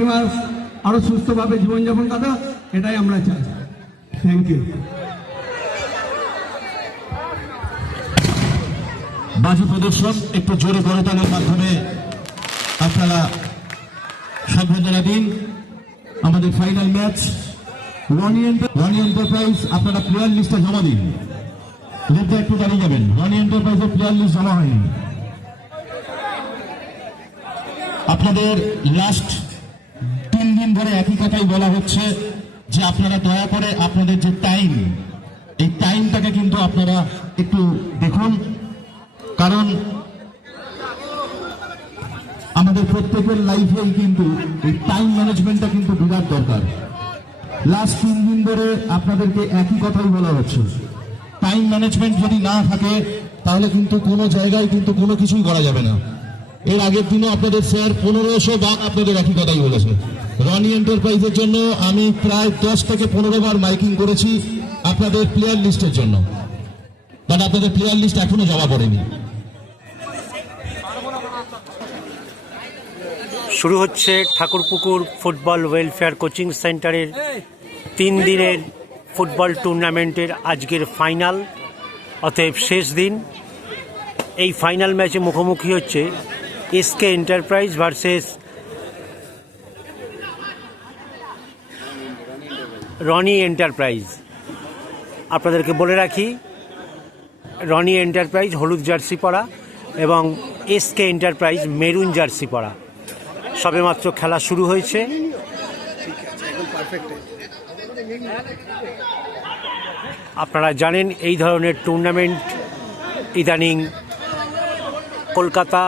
কাকিমার আরো সুস্থভাবে জীবনযাপন কাটা, এটাই আমরা চাই। Thank you. বাজি প্রদর্শন একটু জোরে করতালের মাধ্যমে আপনারা সম্বোধনা দিন। আমাদের ফাইনাল ম্যাচ রনি এন্টারপ্রাইজ, আপনারা প্লেয়ার লিস্টটা জমা দিন। লিস্টটা একটু দাঁড়িয়ে যাবেন, রনি এন্টারপ্রাইজের প্লেয়ার লিস্ট জমা হয়নি। আপনাদের লাস্ট 3 দিন ধরে একই কথাই বলা হচ্ছে যে আপনারা দয়া করে আপনাদের যে টাইম, এই টাইমটাকে কিন্তু আপনারা একটু দেখুন, কারণ আমাদের প্রত্যেকের লাইফেই কিন্তু এই টাইম ম্যানেজমেন্টটা কিন্তু বিরাট দরকার। লাস্ট 3 দিন ধরে আপনাদেরকে একই কথাই বলা হচ্ছে, টাইম ম্যানেজমেন্ট যদি না থাকে তাহলে কিন্তু কোনো জায়গায় কিন্তু কোনো কিছুই করা যাবে না। এর আগের দিনও আপনাদের স্যার 1500 বার আপনাদের একই কথাই বলেছে। রনি এন্টারপ্রাইজের জন্য আমি প্রায় 10 থেকে 15 বার মাইকিং করেছি আপনাদের প্লেয়ার লিস্টের জন্য, বাট আপনাদের প্লেয়ার লিস্ট এখনো জমা পড়েনি। শুরু হচ্ছে ঠাকুরপুকুর ফুটবল ওয়েলফেয়ার কোচিং সেন্টারের 3 দিনের ফুটবল টুর্নামেন্টের আজকের ফাইনাল, অতএব শেষ দিন। এই ফাইনাল ম্যাচে মুখোমুখি হচ্ছে SK enterprise versus Roni enterprise. আপনাদেরকে বলে রাখি, রনি এন্টারপ্রাইজ হলুদ জার্সি পরা এবং এসকে এন্টারপ্রাইজ মেরুন জার্সি পরা। সবেমাত্র খেলা শুরু হয়েছে। আপনারা জানেন এই ধরনের টুর্নামেন্ট ইদানিং কলকাতা,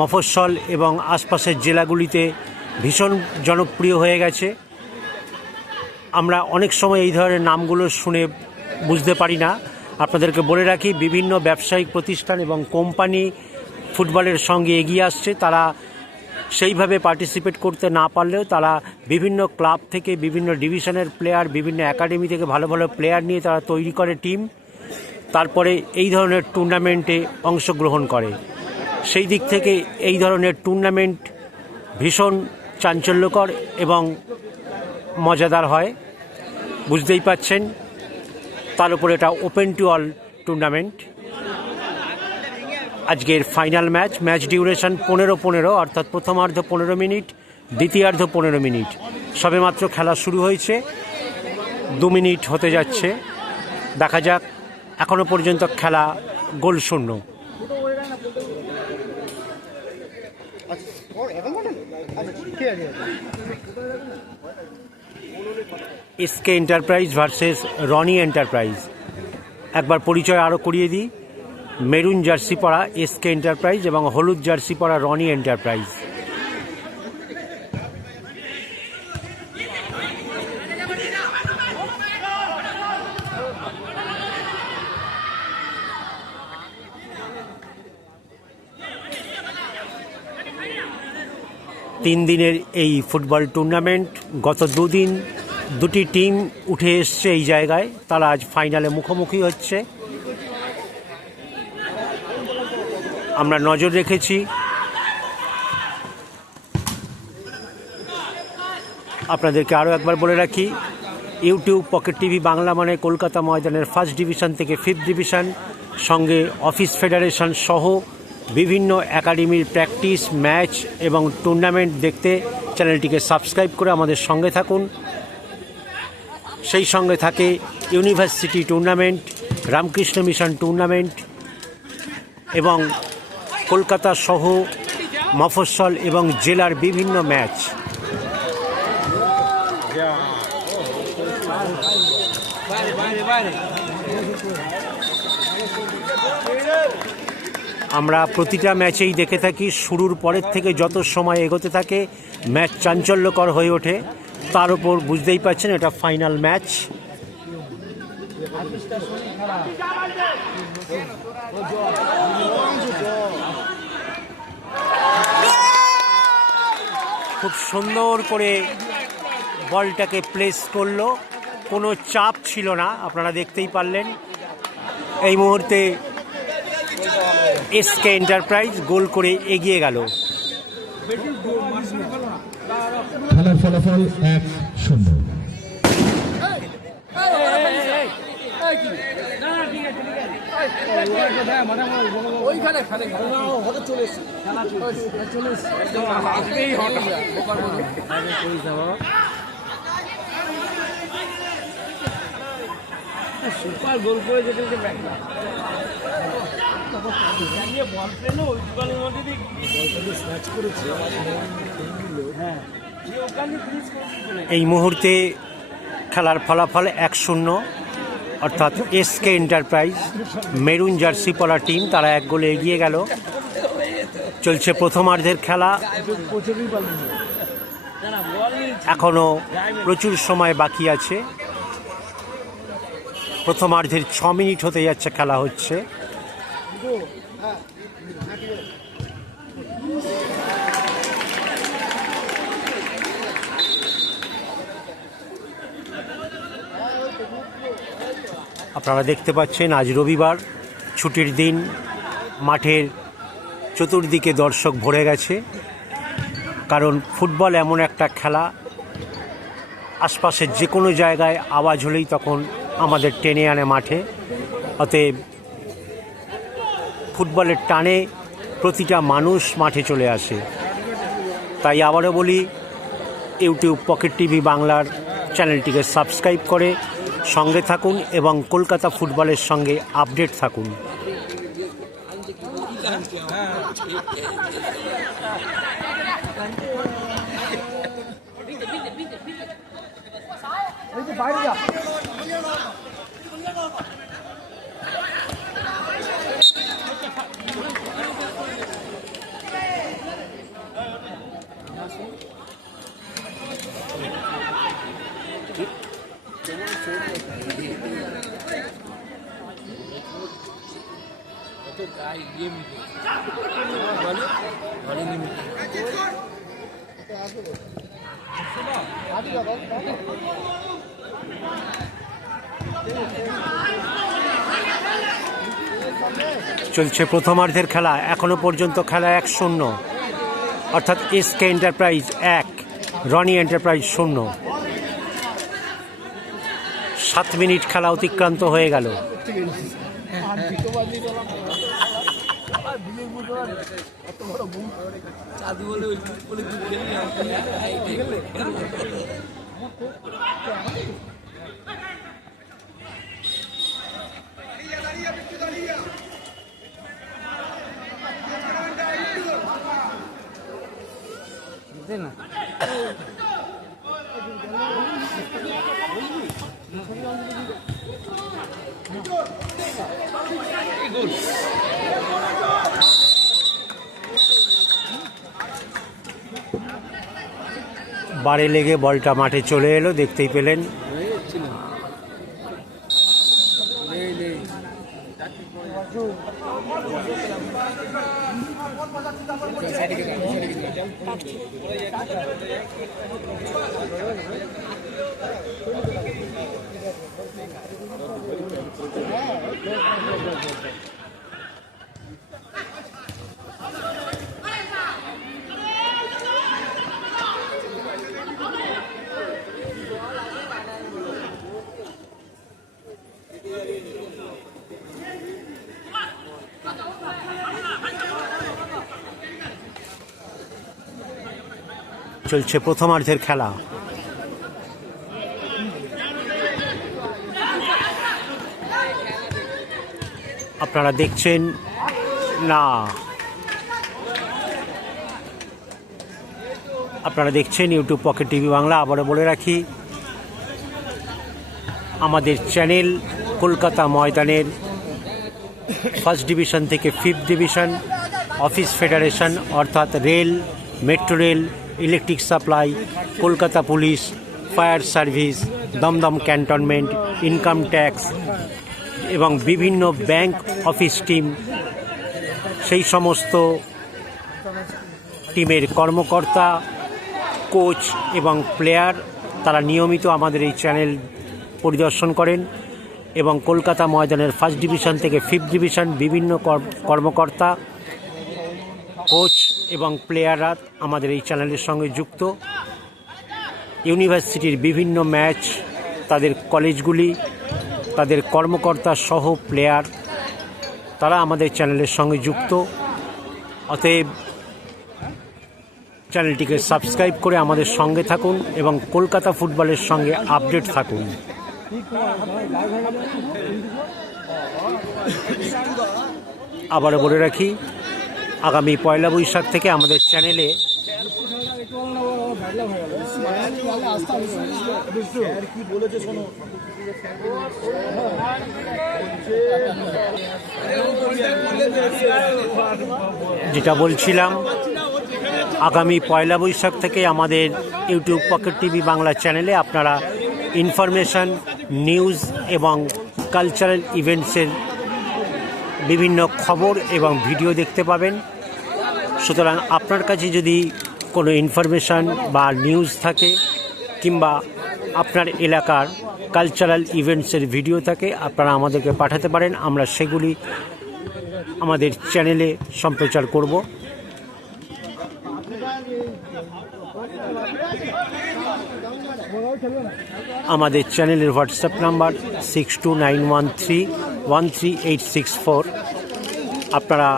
মফস্বল এবং আশপাশের জেলাগুলিতে ভীষণ জনপ্রিয় হয়ে গেছে। আমরা অনেক সময় এই ধরনের নামগুলো শুনে বুঝতে পারি না। আপনাদেরকে বলে রাখি, বিভিন্ন ব্যবসায়িক প্রতিষ্ঠান এবং কোম্পানি ফুটবলের সঙ্গে এগিয়ে আসছে। তারা সেইভাবে পার্টিসিপেট করতে না পারলেও তারা বিভিন্ন ক্লাব থেকে, বিভিন্ন ডিভিশনের প্লেয়ার, বিভিন্ন একাডেমি থেকে ভালো ভালো প্লেয়ার নিয়ে তারা তৈরি করে টিম, তারপরে এই ধরনের টুর্নামেন্টে অংশগ্রহণ করে। সেই দিক থেকে এই ধরনের টুর্নামেন্ট ভীষণ চাঞ্চল্যকর এবং মজাদার হয়, বুঝতেই পাচ্ছেন। তার উপরে এটা ওপেন টু অল টুর্নামেন্ট। আজকের ফাইনাল ম্যাচ ডিউরেশন 15-15, অর্থাৎ প্রথমার্ধ 15 মিনিট, দ্বিতীয়ার্ধ 15 মিনিট। সবেমাত্র খেলা শুরু হয়েছে, 2 মিনিট হতে যাচ্ছে। দেখা যাক, এখনো পর্যন্ত খেলা গোল শূন্য। SK enterprise versus Roni enterprise. একবার পরিচয় আরও করিয়ে দিই, মেরুন জার্সি পরা এসকে এন্টারপ্রাইজ এবং হলুদ জার্সি পরা রনি এন্টারপ্রাইজ। তিন দিনের এই ফুটবল টুর্নামেন্ট, গত 2 দিন 2টি টিম উঠে এসছে এই জায়গায়, তারা আজ ফাইনালে মুখোমুখি হচ্ছে। আমরা নজর রেখেছি। আপনাদেরকে আরও একবার বলে রাখি, ইউটিউব পকেট টিভি বাংলা মানে কলকাতা ময়দানের 1st ডিভিশন থেকে 5th ডিভিশন, সঙ্গে অফিস ফেডারেশন সহ বিভিন্ন একাডেমির প্র্যাকটিস, ম্যাচ এবং টুর্নামেন্ট দেখতে চ্যানেলটিকে সাবস্ক্রাইব করে আমাদের সঙ্গে থাকুন। সেই সঙ্গে থাকে university tournament, Ramakrishna mission tournament এবং কলকাতা সহ মফস্বল এবং জেলার বিভিন্ন ম্যাচ। আমরা প্রতিটা ম্যাচেই দেখে থাকি, শুরুর পরের থেকে যত সময় এগোতে থাকে ম্যাচ চাঞ্চল্যকর হয়ে ওঠে। তার উপর বুঝতেই পারছেন এটা ফাইনাল ম্যাচ। খুব সুন্দর করে বলটাকে প্লেস করলো, কোনো চাপ ছিল না, আপনারা দেখতেই পারলেন। এই মুহূর্তে এসকে এন্টারপ্রাইজ গোল করে এগিয়ে গেল। খেলার ফলাফল 1-0। সুপার গোল করে যেতে এই মুহূর্তে খেলার ফলাফল 1-0, অর্থাৎ এসকে এন্টারপ্রাইজ মেরুন জার্সি পরা টিম তারা 1 গোলে এগিয়ে গেল। চলছে প্রথমার্ধের খেলা, এখনো প্রচুর সময় বাকি আছে। প্রথমার্ধের 6 মিনিট হতে যাচ্ছে, খেলা হচ্ছে। আপনারা দেখতে পাচ্ছেন আজ রবিবার, ছুটির দিন, মাঠের চতুর্দিকে দর্শক ভরে গেছে। কারণ ফুটবল এমন একটা খেলা, আশপাশের যে কোনো জায়গায় আওয়াজ হলেই তখন আমাদের টেনে আনে মাঠে। অতএব ফুটবলের টানে প্রতিটা মানুষ মাঠে চলে আসে। তাই আবারও বলি, ইউটিউব পকেট টিভি বাংলার চ্যানেলটিকে সাবস্ক্রাইব করে সঙ্গে থাকুন এবং কলকাতা ফুটবলের সঙ্গে আপডেট থাকুন। চলছে প্রথমার্ধের খেলা, এখনো পর্যন্ত খেলা 1-0, অর্থাৎ SK enterprise 1, Roni enterprise 0। 7 minute খেলা অতিক্রান্ত হয়ে গেল। বারে লেগে বলটা মাঠে চলে এলো, দেখতেই পেলেন। চলছে প্রথমার্ধের খেলা। আপনারা দেখছেন না, আপনারা দেখছেন ইউটিউব পকেট টিভি বাংলা। আবারও বলে রাখি, আমাদের চ্যানেল কলকাতা ময়দানের 1st ডিভিশন থেকে 5th ডিভিশন, অফিস ফেডারেশন অর্থাৎ rail, metro rail, electric supply, Kolkata police, fire service, Dum Dum cantonment, income tax এবং বিভিন্ন ব্যাংক অফিস টিম, সেই সমস্ত টিমের কর্মকর্তা, কোচ এবং প্লেয়ার তারা নিয়মিত আমাদের এই চ্যানেল পরিদর্শন করেন এবং কলকাতা ময়দানের 1st ডিভিশন থেকে 5th ডিভিশন বিভিন্ন কর্মকর্তা, কোচ এবং প্লেয়াররা আমাদের এই চ্যানেলের সঙ্গে যুক্ত। ইউনিভার্সিটির বিভিন্ন ম্যাচ, তাদের কলেজগুলি, তাদের কর্মকর্তা সহ প্লেয়ার তারা আমাদের চ্যানেলের সঙ্গে যুক্ত। অতএব চ্যানেলটিকে সাবস্ক্রাইব করে আমাদের সঙ্গে থাকুন এবং কলকাতা ফুটবলের সঙ্গে আপডেট থাকুন। আবারও বলে রাখি, আগামী 1 বৈশাখ থেকে আমাদের চ্যানেলে যেটা বলছিলাম, আগামী 1 বৈশাখ থেকে আমাদের ইউটিউব পকেট টিভি বাংলা চ্যানেলে আপনারা ইনফরমেশন, নিউজ এবং কালচারাল ইভেন্টসের বিভিন্ন খবর এবং ভিডিও দেখতে পাবেন। সুতরাং আপনার কাছে যদি কোনো ইনফরমেশান বা নিউজ থাকে কিংবা আপনার এলাকার কালচারাল ইভেন্টসের ভিডিও থাকে, আপনারা আমাদেরকে পাঠাতে পারেন। আমরা সেগুলি আমাদের চ্যানেলে সম্প্রচার করব। আমাদের চ্যানেলের হোয়াটসঅ্যাপ নাম্বার 6291313864। আপনারা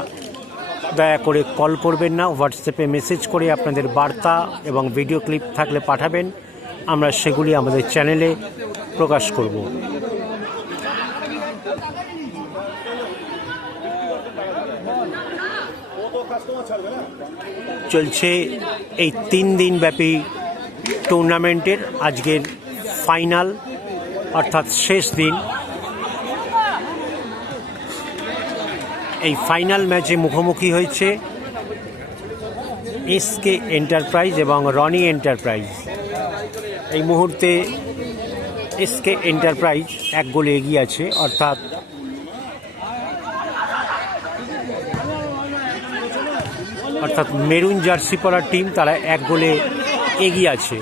দয়া করে কল করবেন না, হোয়াটসঅ্যাপে মেসেজ করে আপনাদের বার্তা এবং ভিডিও ক্লিপ থাকলে পাঠাবেন। আমরা সেগুলি আমাদের চ্যানেলে প্রকাশ করব। চলছে এই 3 দিনব্যাপী টুর্নামেন্টের আজকের ফাইনাল, অর্থাৎ শেষ দিন। এই ফাইনাল ম্যাচে মুখোমুখি হয়েছে এসকে এন্টারপ্রাইজ এবং রনি এন্টারপ্রাইজ। এই মুহূর্তে এসকে এন্টারপ্রাইজ 1 গোলে এগিয়ে আছে, অর্থাৎ মেরুন জার্সি পরা টিম, তারা 1 গোলে এগিয়ে আছে।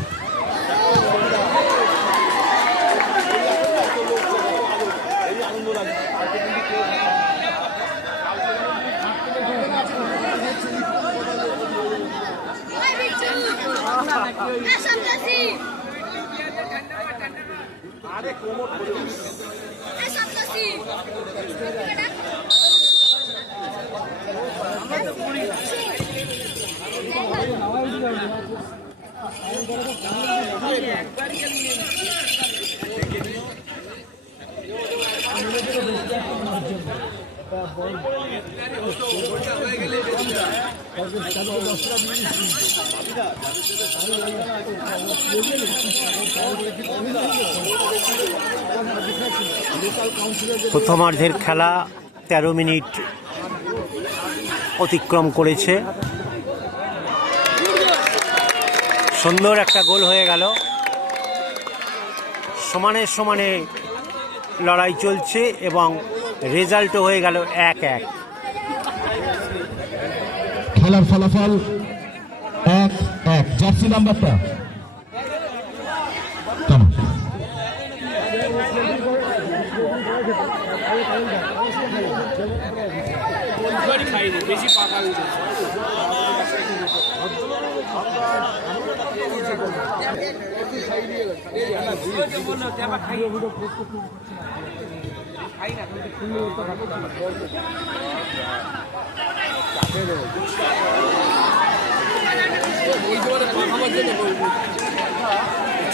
প্রথমার্ধের খেলা 13 মিনিট অতিক্রম করেছে। সুন্দর একটা গোল হয়ে গেল। সমানে সমানে লড়াই চলছে এবং রেজাল্টও হয়ে গেল 1-1। খেলার ফলাফল 1-1। জার্সি নাম্বারটা বেশি পাকা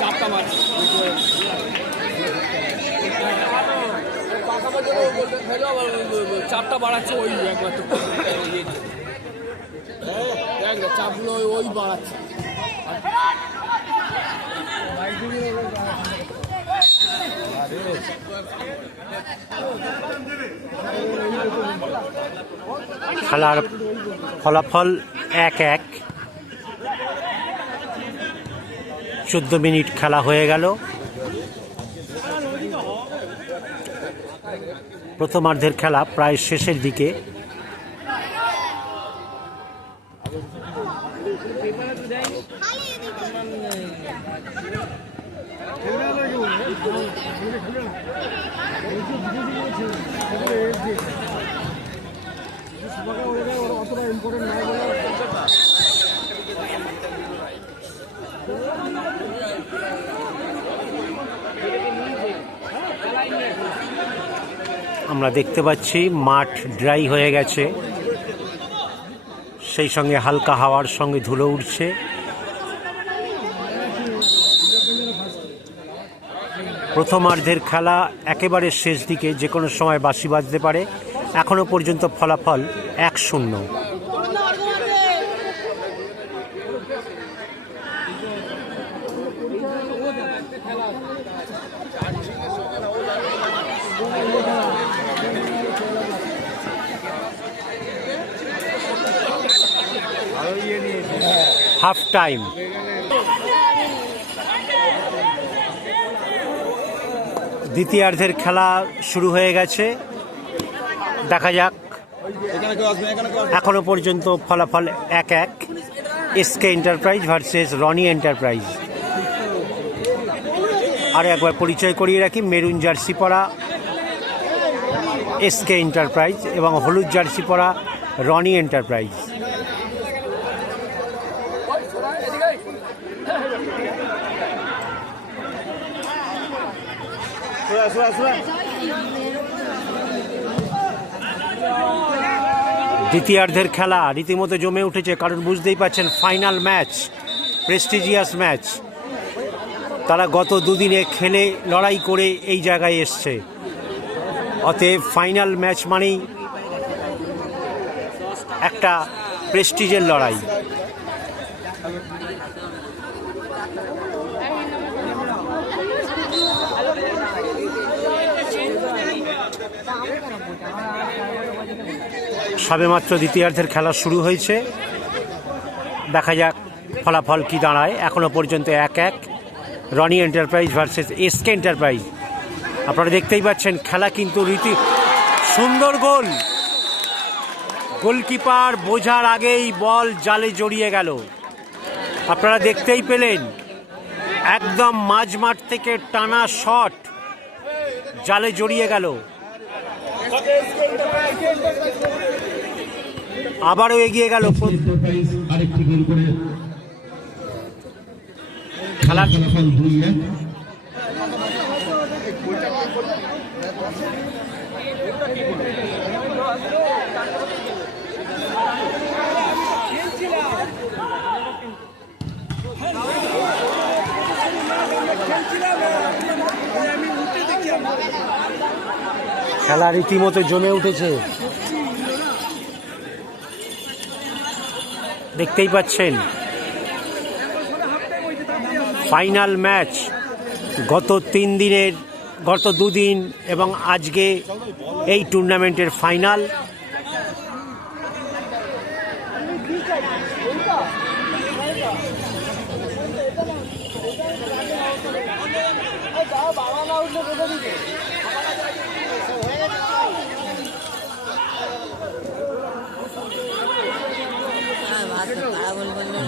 চাপটা মারছে, চাপটা বাড়াচ্ছে ওই একবার তো চাপগুলো ওই বাড়াচ্ছে। খেলার ফলাফল 1-1। 14 মিনিট খেলা হয়ে গেল। প্রথমার্ধের খেলা প্রায় শেষের দিকে। আমরা দেখতে পাচ্ছি মাঠ ড্রাই হয়ে গেছে, সেই সঙ্গে হালকা হাওয়ার সঙ্গে ধুলো উঠছে। প্রথমার্ধের খেলা একেবারে শেষ দিকে, যে কোনো সময় বাঁশি বাজতে পারে। এখনো পর্যন্ত ফলাফল 1-0। Half time. দ্বিতীয়ার্ধের খেলা শুরু হয়ে গেছে, দেখা যাক। এখনো পর্যন্ত ফলাফল 1-1, SK enterprise versus Roni enterprise. আরও একবার পরিচয় করিয়ে রাখি, মেরুন জার্সি পরা এসকে এন্টারপ্রাইজ এবং হলুদ জার্সি পরা রনি এন্টারপ্রাইজ। দ্বিতীয়ার্ধের খেলা রীতিমতো জমে উঠেছে, কারণ বুঝতেই পারছেন ফাইনাল ম্যাচ, প্রেস্টিজিয়াস ম্যাচ। তারা গত দুদিনে খেলে লড়াই করে এই জায়গায় এসছে, অতএব ফাইনাল ম্যাচ মানেই একটা প্রেস্টিজের লড়াই। সবেমাত্র দ্বিতীয়ার্ধের খেলা শুরু হয়েছে, দেখা যাক ফলাফল কি দাঁড়ায়। এখনো পর্যন্ত 1-1, Roni enterprise versus SK enterprise. আপনারা দেখতেই পাচ্ছেন খেলা কিন্তু রীতি সুন্দর গোল। গোলকিপার বোঝার আগেই বল জালে জড়িয়ে গেল। আপনারা দেখতেই পেলেন একদম মাঝ মাঠ থেকে টানা শট জালে জড়িয়ে গেল। আবারও এগিয়ে গেল। আরেকটি গোল করে খেলার ফলাফল 2-1। খেলা রীতিমতো জমে উঠেছে, দেখতেই পাচ্ছেন। ফাইনাল ম্যাচ গত দুদিন এবং আজকে এই টুর্নামেন্টের ফাইনাল।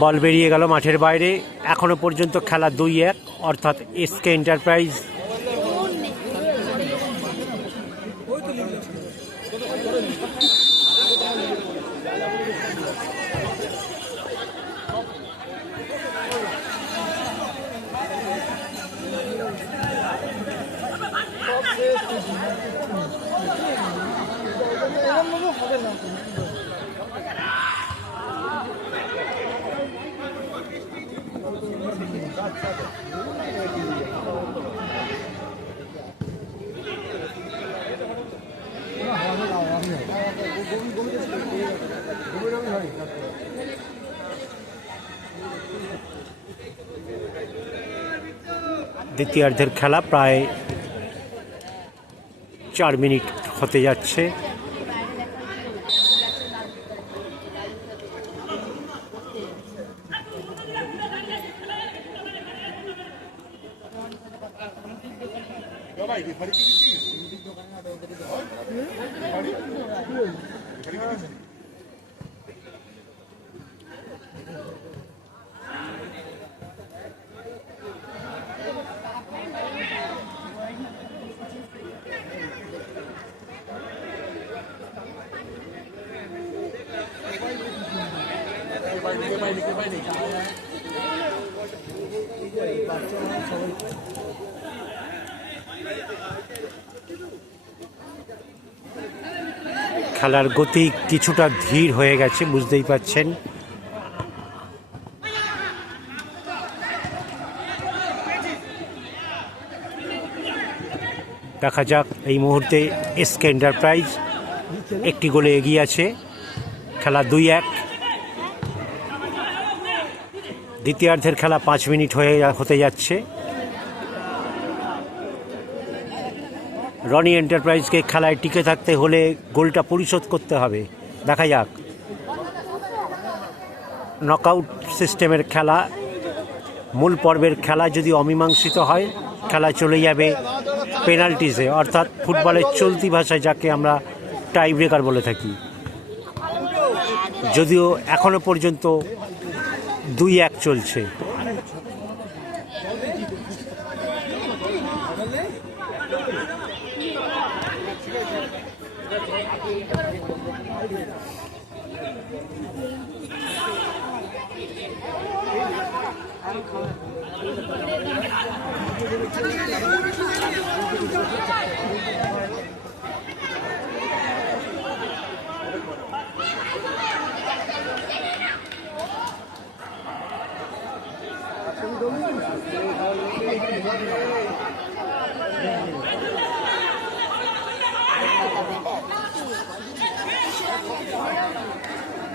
বল বেরিয়ে গেল মাঠের বাইরে। এখনো পর্যন্ত খেলা 2-1, অর্থাৎ এসকে এন্টারপ্রাইজ দ্বিতীয়ার্ধের খেলা প্রায় 4 মিনিট হতে যাচ্ছে। খেলার গতি কিছুটা ধীর হয়ে গেছে, বুঝতেই পাচ্ছেন। দেখা যাক, এই মুহূর্তে এসকে এন্টারপ্রাইজ একটি গোলে এগিয়ে আছে। খেলা 2-1। দ্বিতীয়ার্ধের খেলা 5 মিনিট হতে যাচ্ছে। রনি এন্টারপ্রাইজকে খেলায় টিকে থাকতে হলে গোলটা পরিশোধ করতে হবে। দেখা যাক। নকআউট সিস্টেমের খেলা, মূল পর্বের খেলা যদি অমীমাংসিত হয়, খেলা চলে যাবে পেনাল্টিসে, অর্থাৎ ফুটবলের চলতি ভাষায় যাকে আমরা টাই ব্রেকার বলে থাকি। যদিও এখনো পর্যন্ত 2-1 চলছে।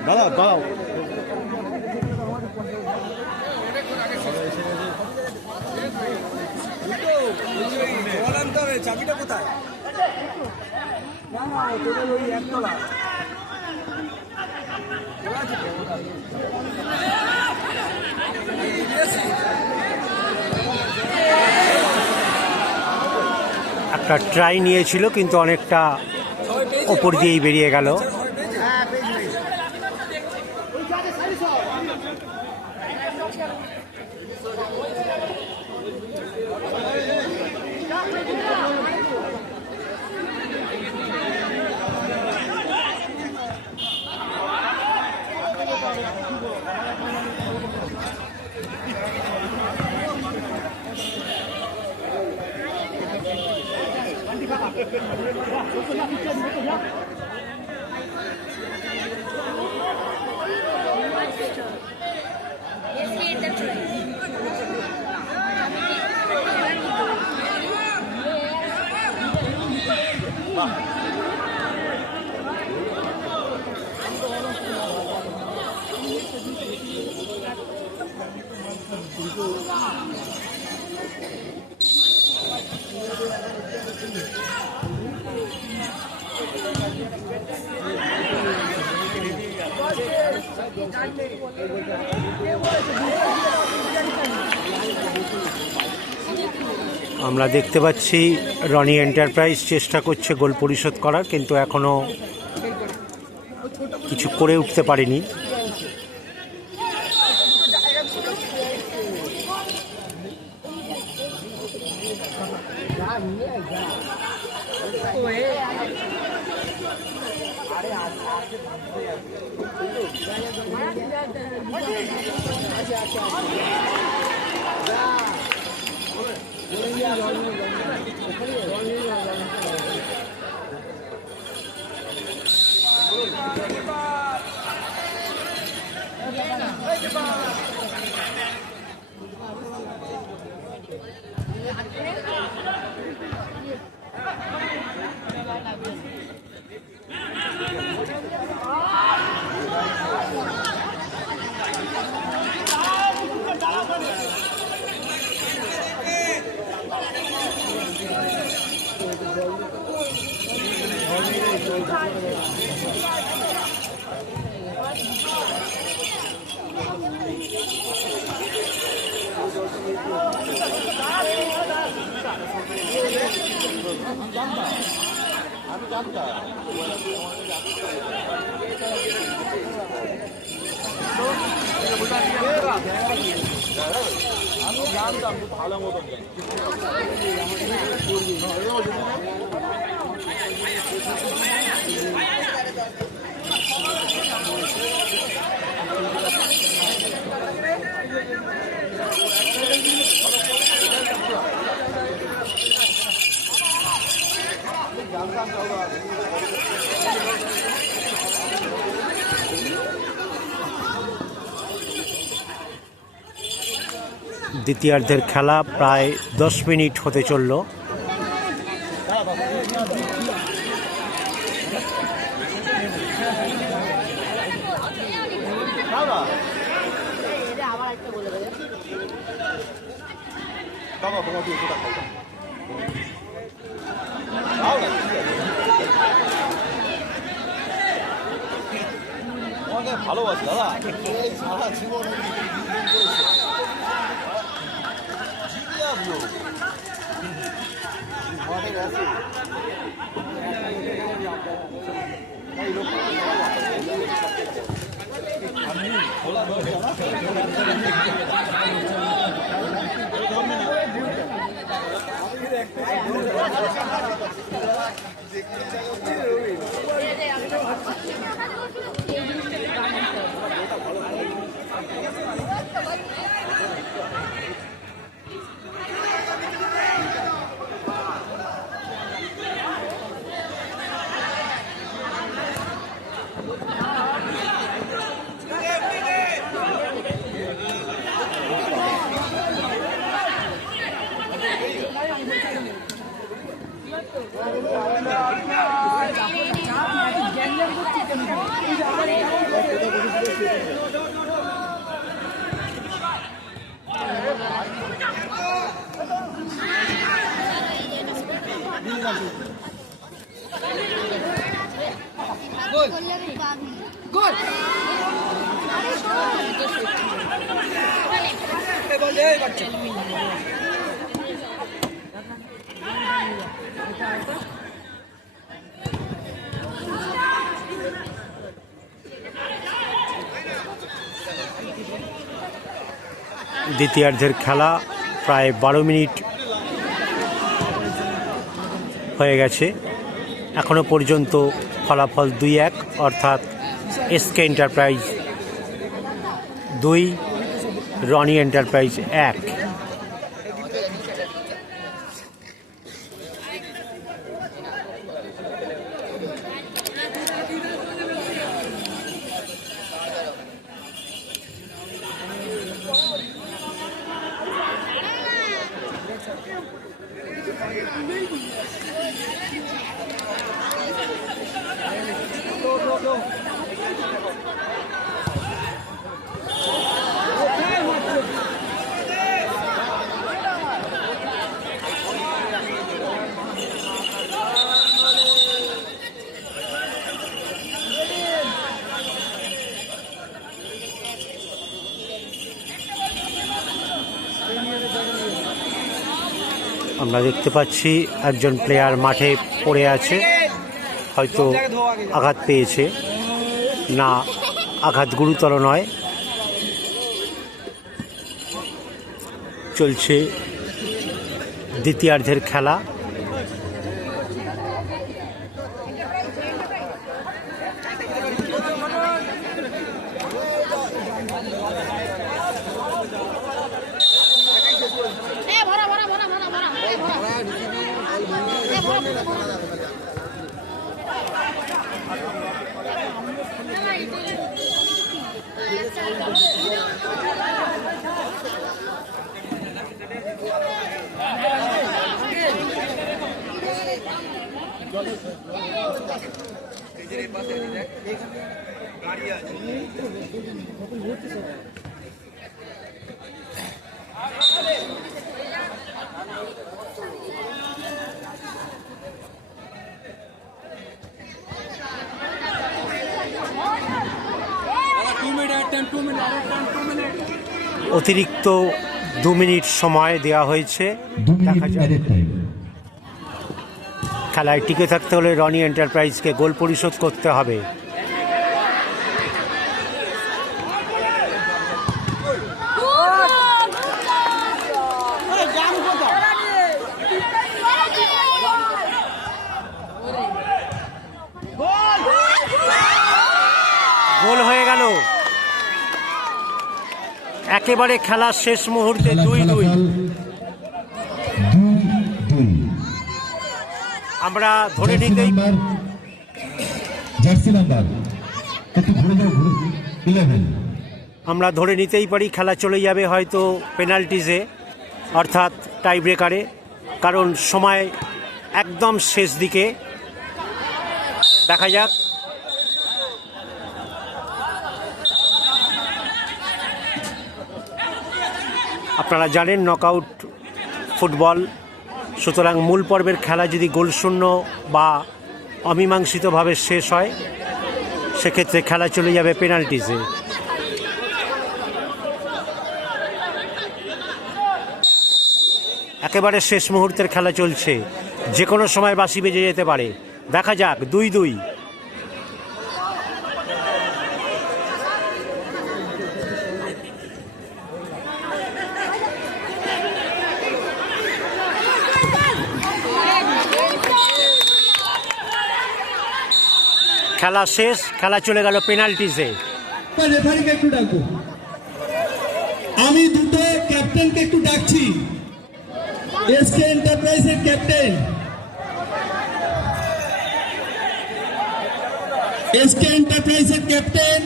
দাদা দাও চাবিটা কোথায়? না তোদের ওই একতলা একটা ট্রাই নিয়েছিল, কিন্তু অনেকটা ওপর দিয়েই বেরিয়ে গেল। আমরা দেখতে পাচ্ছি রনি এন্টারপ্রাইজ চেষ্টা করছে গোল পরিশোধ করার, কিন্তু এখনো কিছু করে উঠতে পারেনি। আমি জানতাম ভালো মতন জানি দ্বিতীয়ার্ধের খেলা প্রায় 10 মিনিট হতে চলল। ভালোবাসি দাদা এই সারা জীবন দ্বিতীয়ার্ধের খেলা প্রায় 12 মিনিট হয়ে গেছে, এখনো পর্যন্ত ফলাফল 2-1, অর্থাৎ এসকে এন্টারপ্রাইজ 2, রনি এন্টারপ্রাইজ 1। আমরা দেখতে পাচ্ছি একজন প্লেয়ার মাঠে পড়ে আছে, হয়তো আঘাত পেয়েছে, না আঘাত গুরুতর নয়। চলছে দ্বিতীয়ার্ধের খেলা। অতিরিক্ত 2 মিনিট সময় দেওয়া হয়েছে। দেখা যাক, খেলায় টিকে থাকতে হলে রনি এন্টারপ্রাইজকে গোল পরিশোধ করতে হবে। গোল হয়ে গেল একেবারে খেলার শেষ মুহূর্তে 2-2। আমরা ধরে নিতেই জার্সি নাম্বার 11 আমরা ধরে নিতেই পারি খেলা চলে যাবে হয়তো পেনাল্টিজে, অর্থাৎ টাই ব্রেকারে, কারণ সময় একদম শেষ দিকে। দেখা যাক। আপনারা জানেন নকআউট ফুটবল, সুতরাং মূল পর্বের খেলা যদি গোলশূন্য বা অমীমাংসিতভাবে শেষ হয় সেক্ষেত্রে খেলা চলে যাবে পেনাল্টিজে। একেবারে শেষ মুহূর্তের খেলা চলছে, যে কোনো সময় বাঁশি বেজে যেতে পারে। দেখা যাক। 2-2। খেলা শেষ, খেলা চলে গেল পেনাল্টিজে। রেফারিকে একটু ডাকবো, আমি দুটো ক্যাপ্টেনকে একটু ডাকছি। এসকে এন্টারপ্রাইজের ক্যাপ্টেন, এসকে এন্টারপ্রাইজের ক্যাপ্টেন,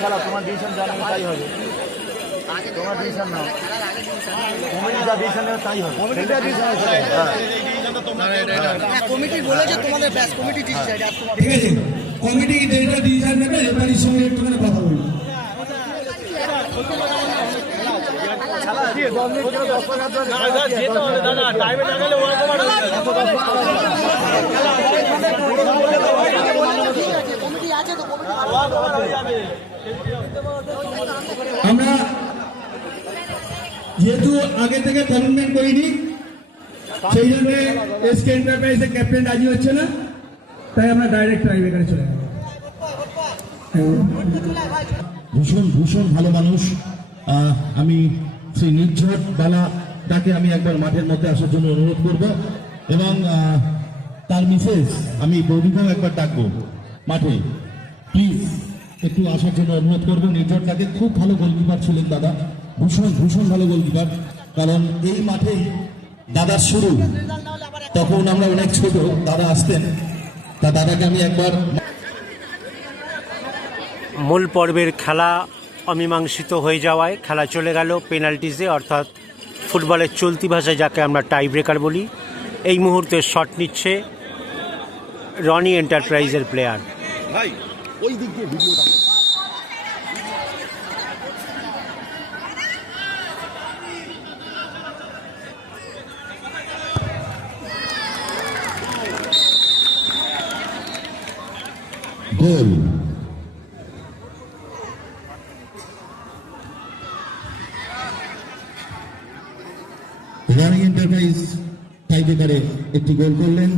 খেলা তোমার ডিসিশন জানো তাই হবে, তোমার ডিসিশন নাও, কমিটি যা ডিসিশন নেবে তাই হবে, কমিটি যা ডিসিশন কমিটি বলেছে তোমাদের ব্যাস কমিটি ডিসাইড। ঠিক আছে, কমিটি যেটা ডিসিশন নেবে রেফারির সঙ্গে একটুখানি কথা বলবো। আমরা যেহেতু আগে থেকে কমিটমেন্ট করিনি, সেই জন্য এসকে এন্টারপ্রাইজের ক্যাপ্টেন রাজি হচ্ছে না, তাই আমরা ডাইরেক্ট টাইব্রেকারে চলে গেলাম। ভীষণ ভীষণ ভালো মানুষ। আমি সেই নির্ঝট বেলা তাকে আমি একবার মাঠের মধ্যে আসার জন্য অনুরোধ করব, এবং তার মিসেস আমি বৌদিকেও একবার ডাকবো মাঠে, প্লিজ একটু আসার জন্য অনুরোধ করবো। নির্ঝটটাকে খুব ভালো গোলকিপার ছিলেন দাদা, ভীষণ ভীষণ ভালো গোলকিপার। কারণ এই মাঠেই দাদার শুরু, তখন আমরা অনেক ছোট, দাদা আসতেন, তা দাদাকে আমি একবার। মূল পর্বের খেলা অমীমাংসিত হয়ে যাওয়ায় খেলা চলে গেল পেনাল্টিজে, অর্থাৎ ফুটবলের চলতি ভাষায় যাকে আমরা টাই ব্রেকার বলি। এই মুহূর্তে শট নিচ্ছে রনি এন্টারপ্রাইজের প্লেয়ার। ভাই ওই দিক দিয়ে ভিডিওটা গোল। রানি এন্টারপ্রাইজ টাইব্রেকারে একটি গোল করলেন।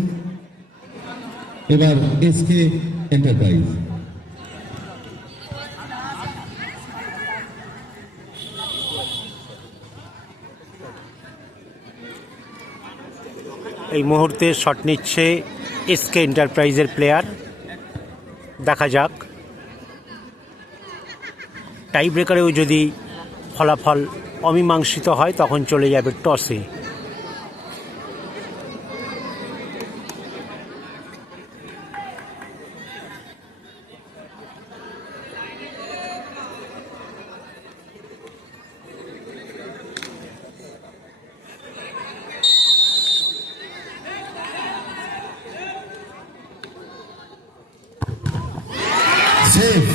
এবার এসকে এন্টারপ্রাইজ। এই মুহূর্তে শট নিচ্ছে এসকে এন্টারপ্রাইজের প্লেয়ার। দেখা যাক। টাই ব্রেকারেও যদি ফলাফল অমীমাংসিত হয় তখন চলে যাবে টসে।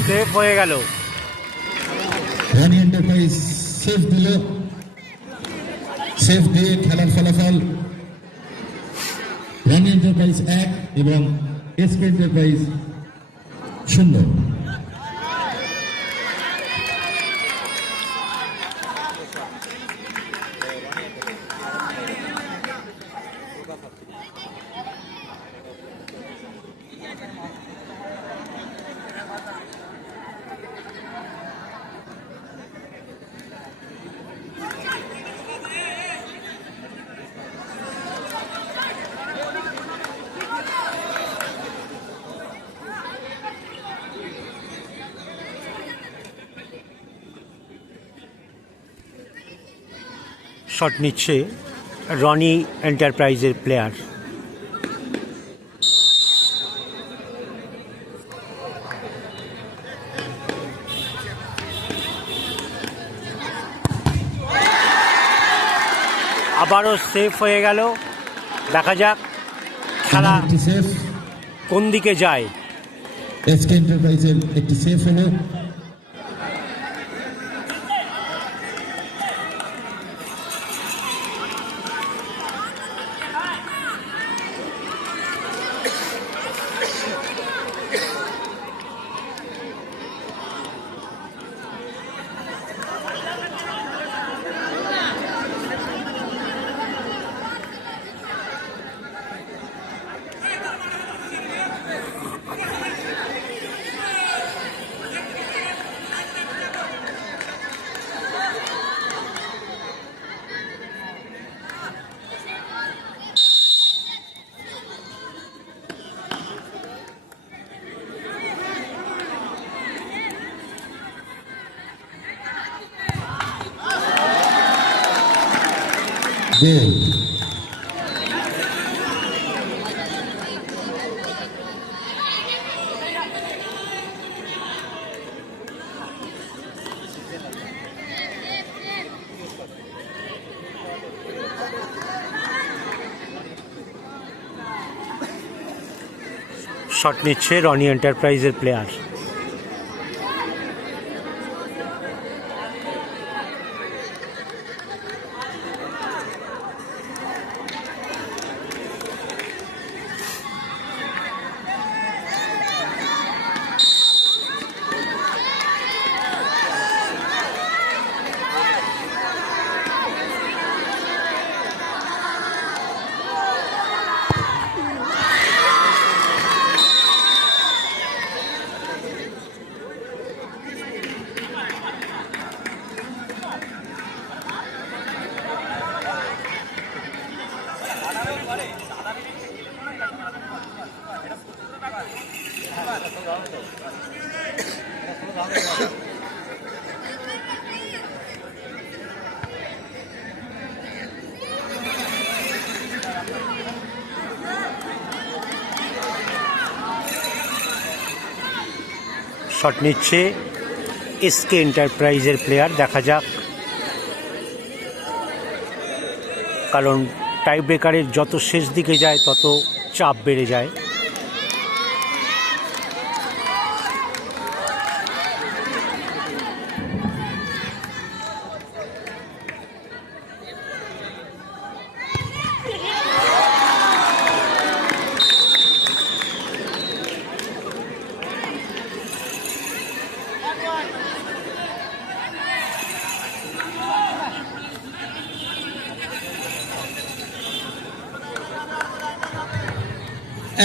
সেভ হয়ে গেল। রানি এন্টারপ্রাইজ সেভ দিল। সেভ দিয়ে খেলার ফলাফল রানি এন্টারপ্রাইজ 1 এবং এসকে এন্টারপ্রাইজ 0। শট নিচ্ছে রনি এন্টারপ্রাইজের প্লেয়ার। আবারও সেফ হয়ে গেল। দেখা যাক খেলা একটি সেফ, কোন দিকে যায়। এসকে এন্টারপ্রাইজের একটি সেফ হলো। গোল। শট নিচ্ছে রনি এন্টারপ্রাইজের প্লেয়ার। শট নিচ্ছে এসকে এন্টারপ্রাইজের প্লেয়ার। দেখা যাক, কারণ টাই ব্রেকারের যত শেষ দিকে যায় তত চাপ বেড়ে যায়।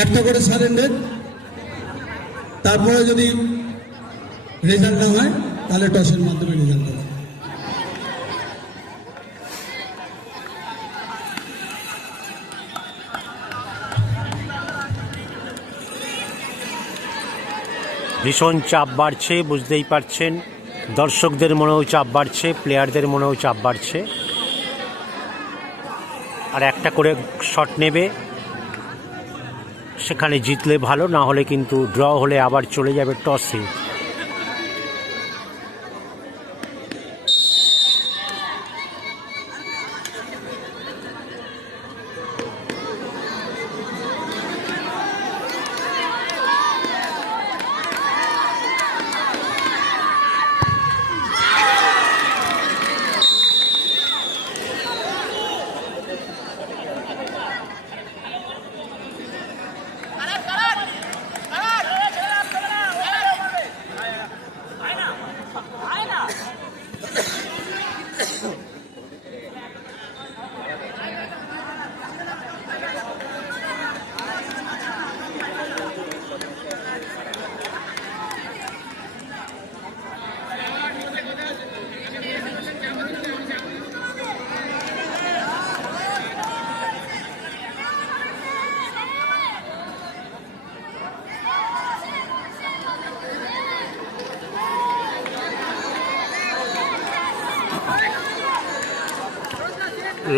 একটা করে সারেন্ডার, তারপরে যদি রেজাল্ট না হয় তাহলে টসের মাধ্যমে রেজাল্ট হবে। ভীষণ চাপ বাড়ছে, বুঝতেই পারছেন। দর্শকদের মনেও চাপ বাড়ছে, প্লেয়ারদের মনেও চাপ বাড়ছে। আর একটা করে শট নেবে, সেখানে জিতলে ভালো, না হলে কিন্তু ড্র হলে আবার চলে যাবে টসে।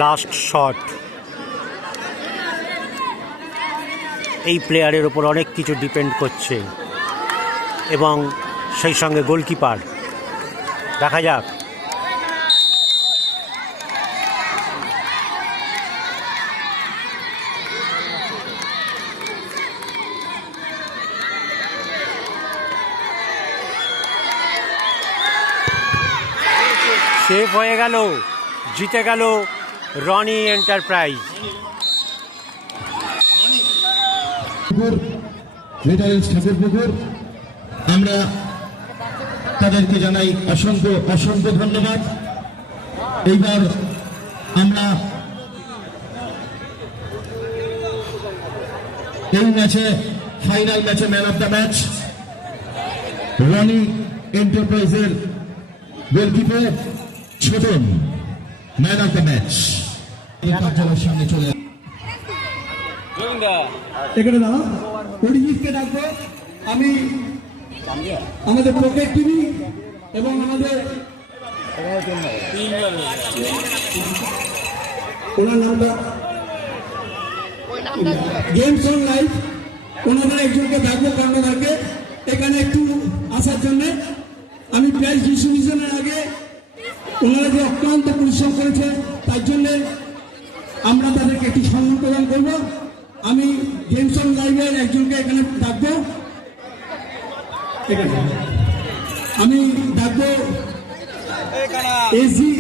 Last shot. এই প্লেয়ারের ওপর অনেক কিছু ডিপেন্ড করছে এবং সেই সঙ্গে গোলকিপার। দেখা যাক। সেভ হয়ে গেল, জিতে গেল রনি এন্টারপ্রাইজ। ঠাকুরপুকুর, আমরা তাদেরকে জানাই অসংখ্য অসংখ্য ধন্যবাদ। এইবার আমরা এই ম্যাচে ফাইনাল ম্যাচে man of the match Roni এন্টারপ্রাইজের goalkeeper Chhoton man of the match. কার্যালয়ের সামনে চলে এখানে দাঁড়া, অরিজিৎকে ডাকবো। আমি আমাদের পকেট টিভি এবং আমাদের ওনার নামটা গেমস অন লাইভ, ওনাদের একজনকে ডাকবো কর্ণধারকে এখানে একটু আসার জন্যে। আমি প্রাইজ ডিস্ট্রিবিউশনের আগে ওনারা যে অক্লান্ত পরিশ্রম করেছে তার জন্যে আমরা তাদেরকে একটি সম্মান প্রদান করব। আমি গেমস অন লাইভের একজনকে এখানে ডাকবো। আমি ডাকবো এসি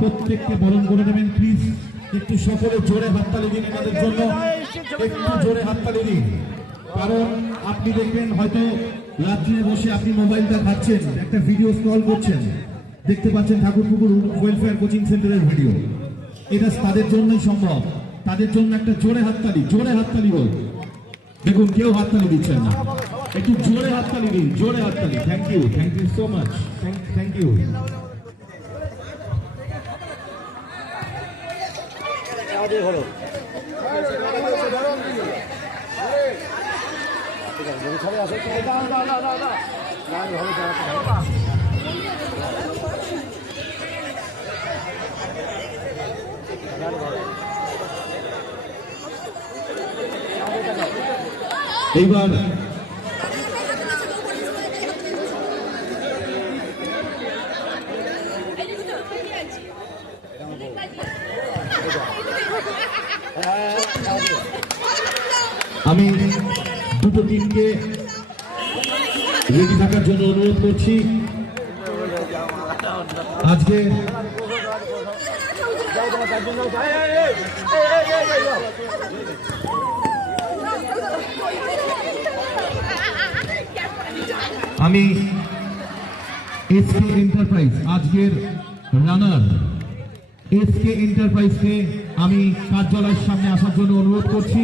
প্রত্যেককে বরণ করে নেবেন প্লিজ। একটু সকলে জোরে হাততালি দিন আমাদের জন্য, একটু জোরে হাততালি দিন। কারণ আপনি দেখবেন হয়তো রাত্রে বসে আপনি মোবাইলটা ঘাটছেন, একটা ভিডিও স্ক্রল করছেন, দেখতে পাচ্ছেন ঠাকুরপুকুর ওয়েলফেয়ার কোচিং সেন্টারের ভিডিও। এটা তাদের জন্যই সম্ভব। তাদের জন্য একটা জোরে হাততালি হোক। দেখুন কেউ হাততালি দিচ্ছেন না, একটু জোরে হাততালি দিন, জোরে হাততালি। Thank you so much, thank you. এইবার আমি দুটো টিমকে রেডি থাকার জন্য অনুরোধ করছি। আজকে আমি এসকে এন্টারপ্রাইজ আজকের রানার এসকে এন্টারপ্রাইজকে আমি কার্যালয়ের সামনে আসার জন্য অনুরোধ করছি।